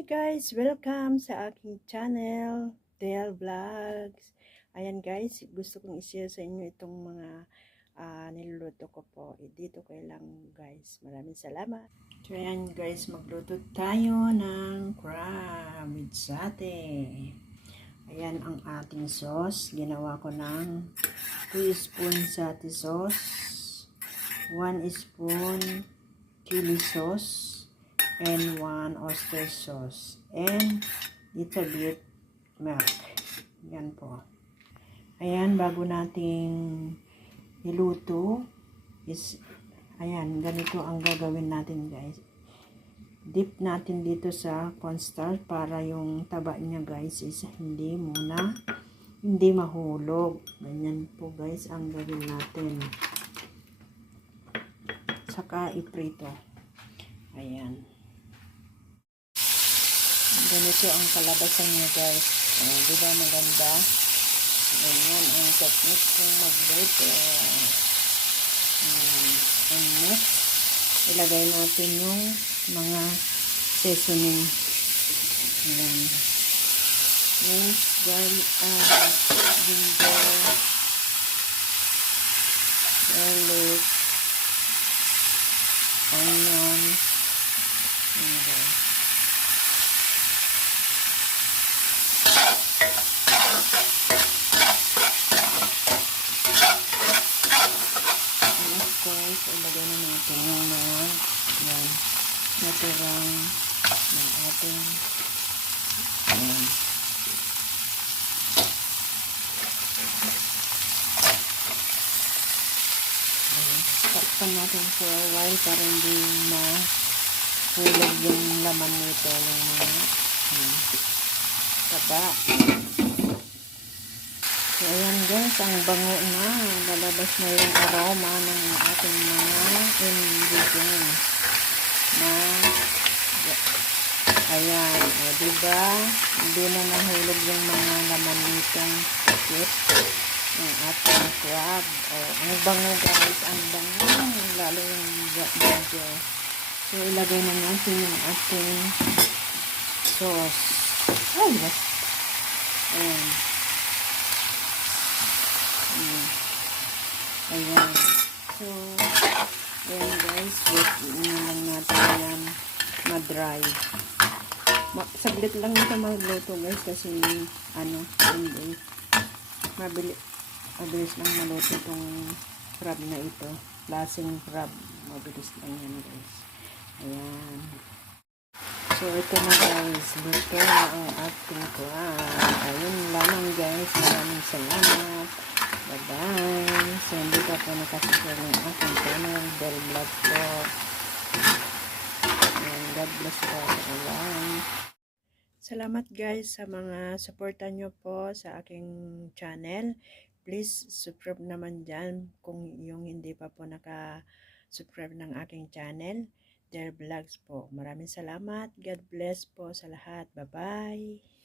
Hi guys! Welcome sa aking channel, Del Vlogs. Ayan guys, gusto kong i-share sa inyo itong mga niluluto ko po. Dito kayo lang guys. Maraming salamat. So ayan guys, magluto tayo ng crab with satay. Ayan ang ating sauce. Ginawa ko ng 2 spoon satay sauce, 1 spoon chili sauce, and 1 oyster sauce, and little bit milk. Yan po. Ayan, bago nating iluto is, ayan, ganito ang gagawin natin guys. Dip natin dito sa cornstarch para yung taba niya guys is hindi mahulog. Ganyan po guys ang gawin natin. Saka iprito. Ayan. Ganito ang kalabasan niya guys. Diba maganda? Ayan ang technique kung magluto. And next, ilagay natin yung mga seasoning. Ayan. Mint, ginger, garlic, onion, and guys. Guys, ilagay na natin yung mga yan, naturang ng ating yan. Takpan natin for a while para hindi mahulog yung laman nito, yung mga taba. So, ayan guys, ang bango na. Lalabas na yung aroma ng ating mga ingredients. Ayan, diba? Hindi na nahulog yung mga laman nitong tikit ng ating crab. Ang bango guys, ang bango. Lalo yung ginger. So, ilagay na natin yung ating sauce. Ay, yes. Ayan. Ayan. So, ayan guys, wait lang natin yan ma-dry. Saglit lang ito magluto guys kasi hindi mabilis lang maluto itong crab na ito. Lasing crab, mabilis lang yan guys. Ayan. So, ito na guys, luto na ang ating crab. Ayun lamang guys, maraming salamat. Bye-bye. So, hindi ka po nakasubscribe ng aking channel, Del Vlog po. And God bless po sa lahat. Salamat guys sa mga supportan nyo po sa aking channel. Please subscribe naman dyan kung yung hindi pa po nakasubscribe ng aking channel, Del Vlogs po. Maraming salamat. God bless po sa lahat. Bye-bye.